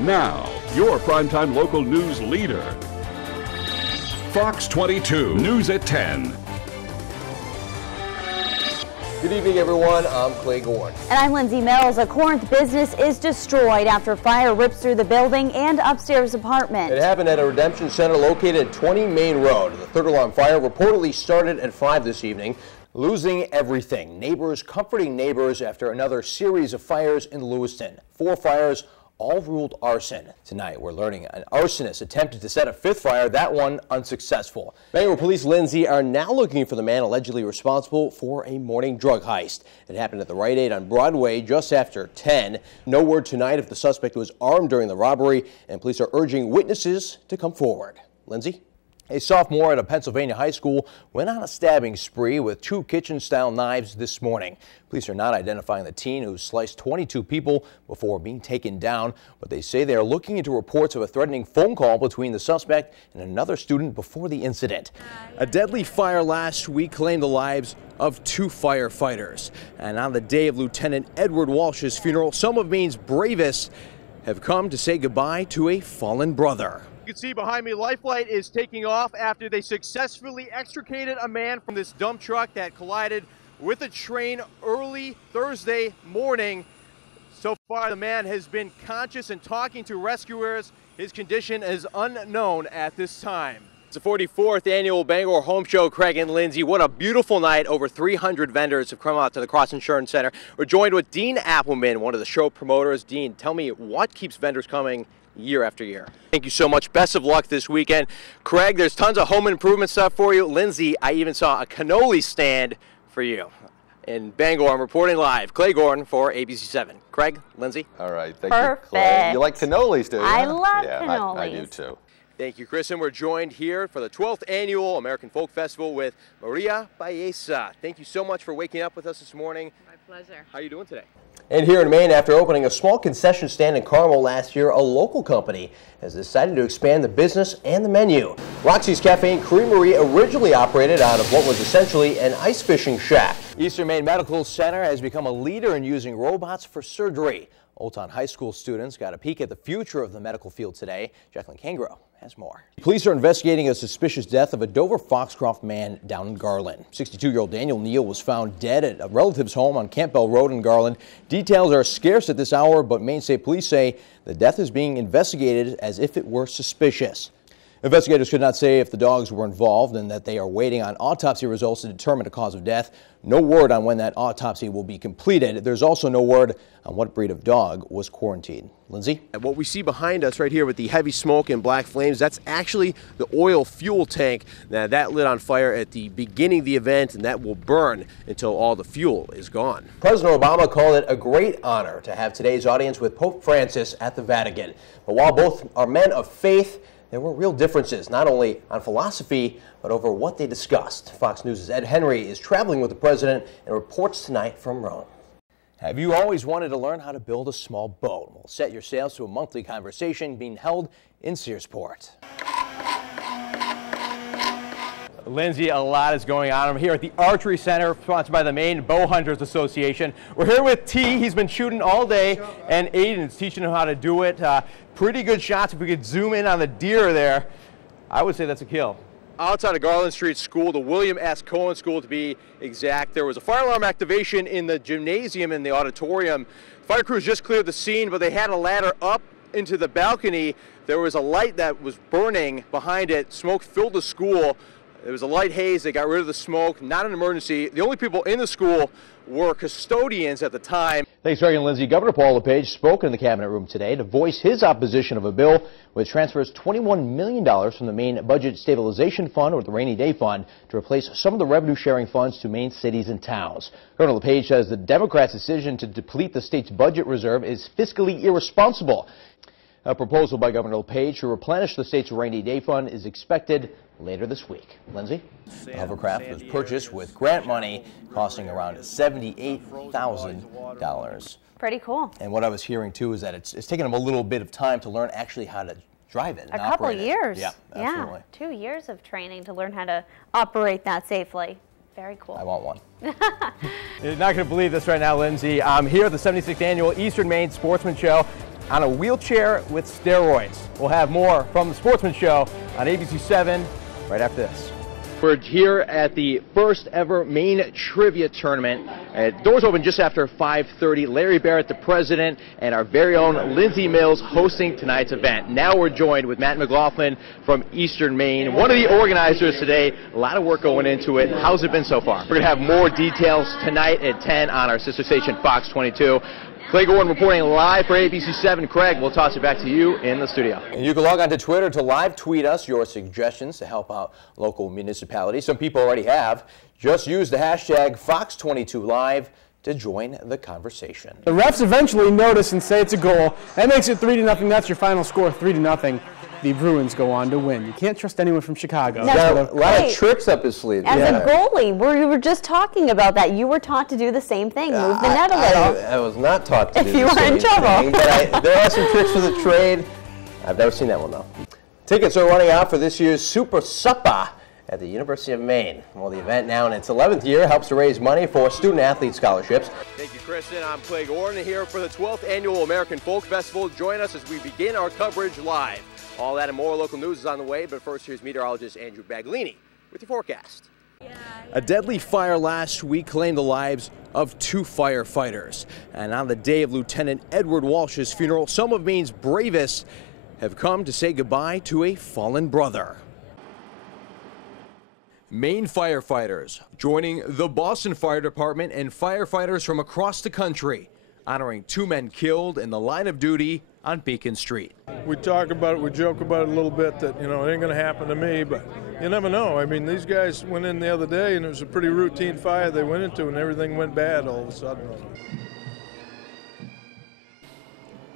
Now, your primetime local news leader. Fox 22, News at 10. Good evening, everyone. I'm Clay Gorn. And I'm Lindsay Mills. A Corinth business is destroyed after fire rips through the building and upstairs apartment. It happened at a redemption center located at 20 Main Road. The third alarm fire reportedly started at 5 this evening. Losing everything. Neighbors comforting neighbors after another series of fires in Lewiston. 4 fires, all ruled arson. Tonight, we're learning an arsonist attempted to set a 5th fire, that one unsuccessful. Bangor Police, Lindsay, are now looking for the man allegedly responsible for a morning drug heist. It happened at the Rite Aid on Broadway just after 10. No word tonight if the suspect was armed during the robbery, and police are urging witnesses to come forward. Lindsay? A sophomore at a Pennsylvania high school went on a stabbing spree with 2 kitchen-style knives this morning. Police are not identifying the teen who sliced 22 people before being taken down, but they say they are looking into reports of a threatening phone call between the suspect and another student before the incident. A deadly fire last week claimed the lives of 2 firefighters. And on the day of Lieutenant Edward Walsh's funeral, some of Maine's bravest have come to say goodbye to a fallen brother. You can see behind me, Life Flight is taking off after they successfully extricated a man from this dump truck that collided with a train early Thursday morning. So far, the man has been conscious and talking to rescuers. His condition is unknown at this time. It's the 44th annual Bangor Home Show. Craig and Lindsay, what a beautiful night. Over 300 vendors have come out to the Cross Insurance Center. We're joined with Dean Appelman, one of the show promoters. Dean, tell me what keeps vendors coming year after year. Thank you so much. Best of luck this weekend. Craig, there's tons of home improvement stuff for you. Lindsay, I even saw a cannoli stand for you. In Bangor, I'm reporting live. Clay Gorn for ABC7. Craig, Lindsay. All right. Thank you, Clay. You like cannolis, do you? I love cannolis. I do too. Thank you, Chris. And we're joined here for the 12th annual American Folk Festival with Maria Baeza. Thank you so much for waking up with us this morning. My pleasure. How are you doing today? And here in Maine, after opening a small concession stand in Carmel last year, a local company has decided to expand the business and the menu. Roxy's Cafe and Creamery originally operated out of what was essentially an ice fishing shack. Eastern Maine Medical Center has become a leader in using robots for surgery. Old Town High School students got a peek at the future of the medical field today. Jacqueline Kangro has more. Police are investigating a suspicious death of a Dover Foxcroft man down in Garland. 62-year-old Daniel Neal was found dead at a relative's home on Campbell Road in Garland. Details are scarce at this hour, but Maine State Police say the death is being investigated as if it were suspicious. Investigators could not say if the dogs were involved and that they are waiting on autopsy results to determine the cause of death. No word on when that autopsy will be completed. There's also no word on what breed of dog was quarantined. Lindsay? And what we see behind us right here with the heavy smoke and black flames, that's actually the oil fuel tank. Now, that lit on fire at the beginning of the event, and that will burn until all the fuel is gone. President Obama called it a great honor to have today's audience with Pope Francis at the Vatican. But while both are men of faith, there were real differences, not only on philosophy, but over what they discussed. Fox News' Ed Henry is traveling with the president and reports tonight from Rome. Have you always wanted to learn how to build a small boat? Well, set your sails to a monthly conversation being held in Searsport. Lindsay, a lot is going on. I'm here at the Archery Center, sponsored by the Maine Bow Hunters Association. We're here with T. He's been shooting all day, and Aiden's teaching him how to do it. Pretty good shots. If we could zoom in on the deer there, I would say that's a kill. Outside of Garland Street School, the William S. Cohen School to be exact, there was a fire alarm activation in the gymnasium in the auditorium. Fire crews just cleared the scene, but they had a ladder up into the balcony. There was a light that was burning behind it. Smoke filled the school. There was a light haze. They got rid of the smoke. Not an emergency. The only people in the school were custodians at the time. Thanks, Craig and Lindsay. Governor Paul LePage spoke in the cabinet room today to voice his opposition of a bill which transfers $21 million from the Maine Budget Stabilization Fund, or the Rainy Day Fund, to replace some of the revenue-sharing funds to Maine cities and towns. Governor LePage says the Democrats' decision to deplete the state's budget reserve is fiscally irresponsible. A proposal by Governor LePage to replenish the state's Rainy Day Fund is expected later this week. Lindsay? The hovercraft was purchased with grant money costing around $78,000. Pretty cool. And what I was hearing too is that it's taken them a little bit of time to learn actually how to drive it and a couple years. Yeah, absolutely. Yeah, 2 years of training to learn how to operate that safely. Very cool. I want one. You're not going to believe this right now, Lindsay. I'm here at the 76th Annual Eastern Maine Sportsman Show. on a wheelchair with steroids. We'll have more from the Sportsman Show on ABC 7 right after this. We're here at the first ever Maine Trivia Tournament. Doors open just after 5:30. Larry Barrett, the president, and our very own Lindsay Mills hosting tonight's event. Now we're joined with Matt McLaughlin from Eastern Maine, one of the organizers today. A lot of work going into it. How's it been so far? We're going to have more details tonight at 10 on our sister station, Fox 22. Clay Gordon reporting live for ABC 7. Craig, we'll toss it back to you in the studio. And you can log on to Twitter to live tweet us your suggestions to help out local municipalities. Some people already have. Just use the hashtag Fox22Live to join the conversation. The refs eventually notice and say it's a goal. That makes it 3-0. That's your final score, 3-0. The Bruins go on to win. You can't trust anyone from Chicago. He's got a lot of tricks up his sleeve. As a goalie, we were just talking about that. You were taught to do the same thing, move the net a little. I was not taught to do the same thing. If you were in trouble. But there are some tricks for the trade. I've never seen that one, though. Tickets are running out for this year's Super Supper at the University of Maine. Well, the event now in its 11th year helps to raise money for student-athlete scholarships. Thank you, Kristen. I'm Clay Gordon here for the 12th Annual American Folk Festival. Join us as we begin our coverage live. All that and more local news is on the way, but first here's meteorologist Andrew Baglini with your forecast. A deadly fire last week claimed the lives of 2 firefighters. And on the day of Lieutenant Edward Walsh's funeral, some of Maine's bravest have come to say goodbye to a fallen brother. Maine firefighters joining the Boston Fire Department and firefighters from across the country, honoring 2 men killed in the line of duty on Beacon Street. We talk about it, we joke about it a little bit that, you know, it ain't going to happen to me, but you never know. I mean, these guys went in the other day and it was a pretty routine fire they went into and everything went bad all of a sudden.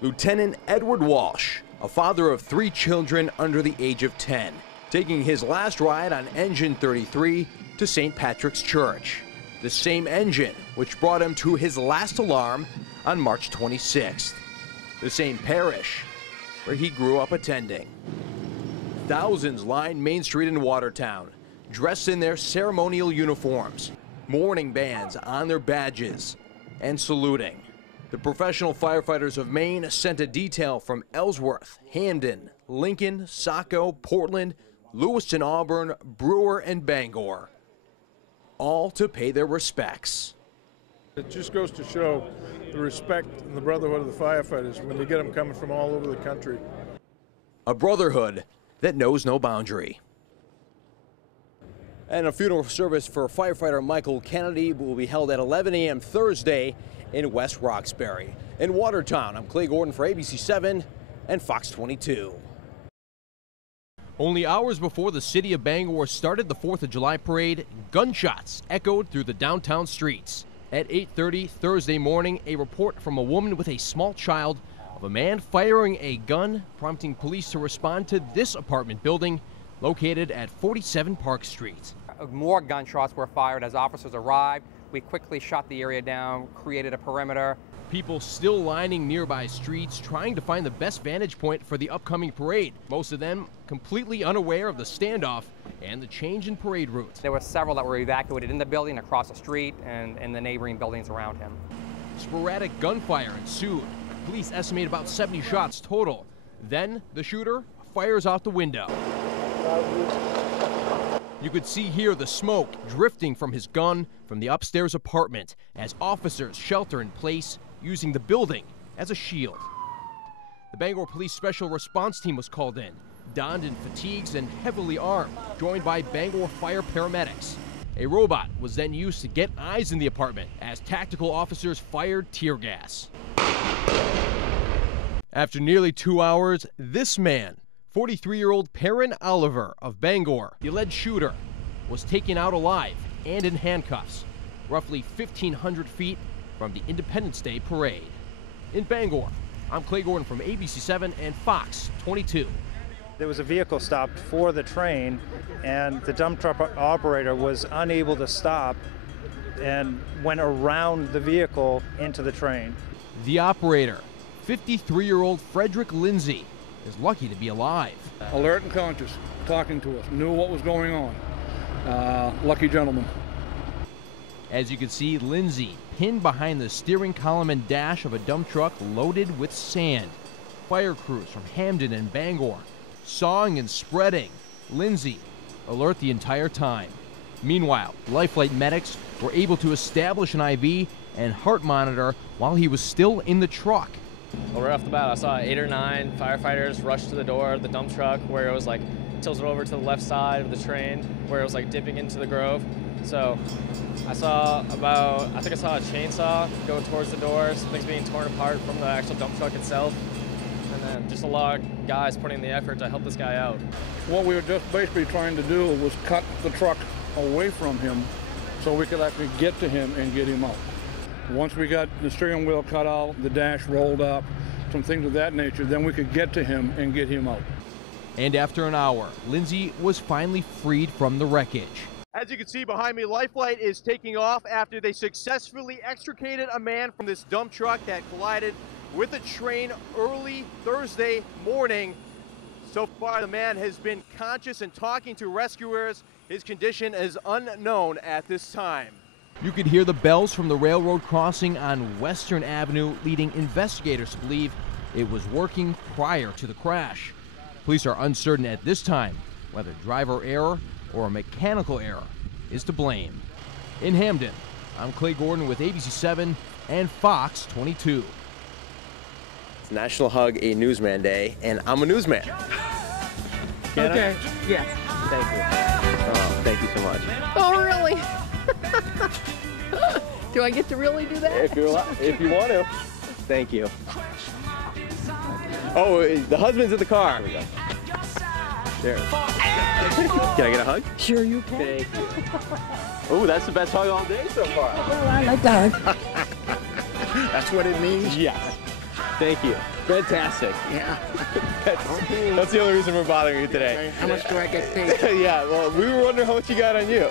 Lieutenant Edward Walsh, a father of 3 children under the age of 10, taking his last ride on Engine 33 to St. Patrick's Church. The same engine which brought him to his last alarm on March 26th. The same parish where he grew up attending. Thousands lined Main Street in Watertown, dressed in their ceremonial uniforms, mourning bands on their badges, and saluting. The professional firefighters of Maine sent a detail from Ellsworth, Hamden, Lincoln, Saco, Portland, Lewiston, Auburn, Brewer, and Bangor, all to pay their respects. It just goes to show the respect and the brotherhood of the firefighters when you get them coming from all over the country. A brotherhood that knows no boundary. And a funeral service for firefighter Michael Kennedy will be held at 11 a.m. Thursday in West Roxbury. In Watertown, I'm Clay Gordon for ABC 7 and Fox 22. Only hours before the city of Bangor started the 4th of July parade, gunshots echoed through the downtown streets. At 8:30 Thursday morning, a report from a woman with a small child of a man firing a gun, prompting police to respond to this apartment building located at 47 Park Street. More gunshots were fired as officers arrived. We quickly shut the area down, created a perimeter. People still lining nearby streets trying to find the best vantage point for the upcoming parade. Most of them completely unaware of the standoff and the change in parade route. There were several that were evacuated in the building, across the street, and in the neighboring buildings around him. Sporadic gunfire ensued. Police estimate about 70 shots total. Then the shooter fires out the window. You could see here the smoke drifting from his gun from the upstairs apartment as officers shelter in place using the building as a shield. The Bangor Police Special Response Team was called in, donned in fatigues and heavily armed, joined by Bangor fire paramedics. A robot was then used to get eyes in the apartment as tactical officers fired tear gas. After nearly 2 hours, this man, 43-year-old Perrin Oliver of Bangor, the alleged shooter, was taken out alive and in handcuffs, roughly 1,500 feet from the Independence Day parade. In Bangor, I'm Clay Gordon from ABC 7 and Fox 22. There was a vehicle stopped for the train, and the dump truck operator was unable to stop and went around the vehicle into the train. The operator, 53-year-old Frederick Lindsay, is lucky to be alive. Alert and conscious, talking to us, knew what was going on. Lucky gentleman. As you can see, Lindsay pinned behind the steering column and dash of a dump truck loaded with sand. fire crews from Hamden and Bangor, sawing and spreading. Lindsay, alert the entire time. Meanwhile, Lifelight medics were able to establish an IV and heart monitor while he was still in the truck. Well, right off the bat, I saw 8 or 9 firefighters rush to the door of the dump truck where it was like tilted over to the left side of the train where it was like dipping into the grove. So I think I saw a chainsaw go towards the door, some things being torn apart from the actual dump truck itself, and then just a lot of guys putting in the effort to help this guy out. What we were just basically trying to do was cut the truck away from him so we could actually get to him and get him out. Once we got the steering wheel cut out, the dash rolled up, some things of that nature, then we could get to him and get him out. And after an hour, Lindsay was finally freed from the wreckage. As you can see behind me, Lifelight is taking off after they successfully extricated a man from this dump truck that collided with a train early Thursday morning. So far, the man has been conscious and talking to rescuers. His condition is unknown at this time. You could hear the bells from the railroad crossing on Western Avenue, leading investigators to believe it was working prior to the crash. Police are uncertain at this time whether driver error or a mechanical error is to blame. In Hamden, I'm Clay Gordon with ABC 7 and Fox 22. It's National Hug a Newsman Day, and I'm a newsman. Okay. Yes. Thank you. Oh, thank you so much. Oh, really? Do I get to really do that? If you want to. Thank you. Oh, the husband's in the car. There. Can I get a hug? Sure you can. Thank you. Oh, that's the best hug all day so far. Well, I like the hug. That's what it means? Yes. Thank you. Fantastic. Yeah. That's the only reason we're bothering you today. Okay. How much do I get paid? Yeah, well, we were wondering how much you got on you.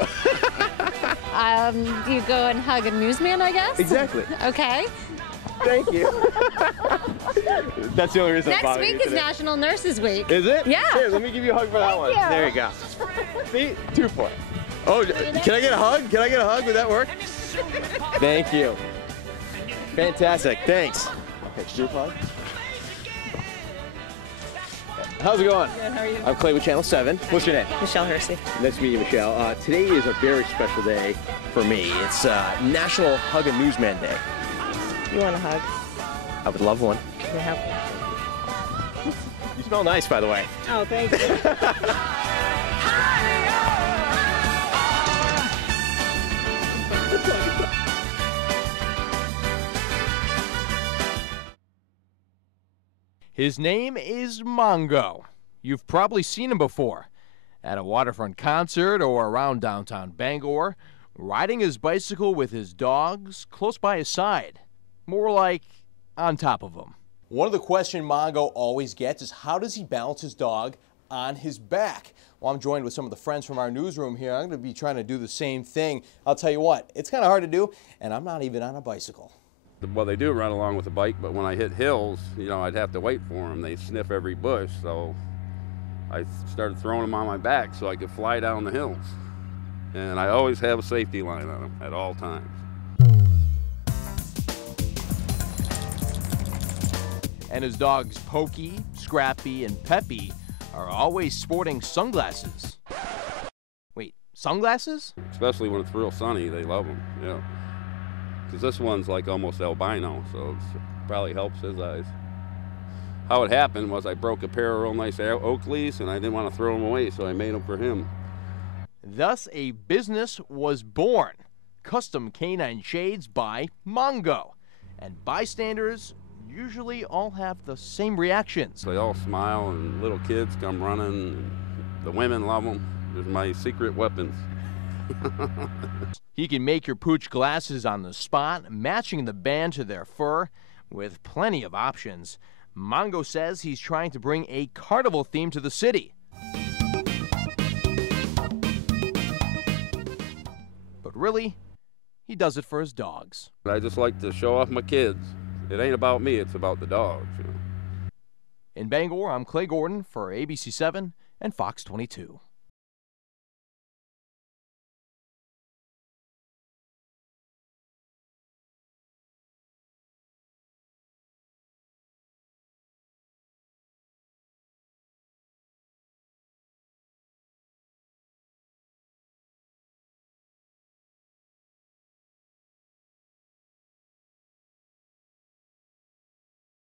You go and hug a newsman, I guess? Exactly. Okay. Thank you. That's the only reason I'm Next bothering you week is today. National Nurses Week. Is it? Yeah. Here, let me give you a hug for that one. you. There you go. See? 2 points. Oh, can I get a hug? Can I get a hug? Would that work? Thank you. Fantastic. Thanks. Okay, group hug. How's it going? Good, how are you? I'm Clay with Channel 7. What's your name? Michelle Hersey. Nice to meet you, Michelle. Today is a very special day for me. It's National Hug a Newsman Day. You want a hug? I would love one. Can I have one? You smell nice, by the way. Oh, thank you. His name is Mongo. You've probably seen him before at a waterfront concert or around downtown Bangor, riding his bicycle with his dogs close by his side, more like on top of him. One of the questions Mongo always gets is how does he balance his dog on his back? Well, I'm joined with some of the friends from our newsroom here. I'm going to be trying to do the same thing. I'll tell you what, it's kind of hard to do, and I'm not even on a bicycle. Well, they do run along with the bike, but when I hit hills, you know, I'd have to wait for them. They sniff every bush, so I started throwing them on my back so I could fly down the hills. And I always have a safety line on them at all times. And his dogs Pokey, Scrappy, and Peppy are always sporting sunglasses. Wait, sunglasses? Especially when it's real sunny, they love them, yeah. Because this one's like almost albino, so it probably helps his eyes. How it happened was I broke a pair of real nice Oakleys, and I didn't want to throw them away, so I made them for him. Thus, a business was born. Custom canine shades by Mongo. And bystanders usually all have the same reactions. They all smile, and little kids come running. And the women love them. They're my secret weapons. He can make your pooch glasses on the spot, matching the band to their fur with plenty of options. Mongo says he's trying to bring a carnival theme to the city. But really, he does it for his dogs. I just like to show off my kids. It ain't about me, it's about the dogs. You know? In Bangor, I'm Clay Gordon for ABC 7 and Fox 22.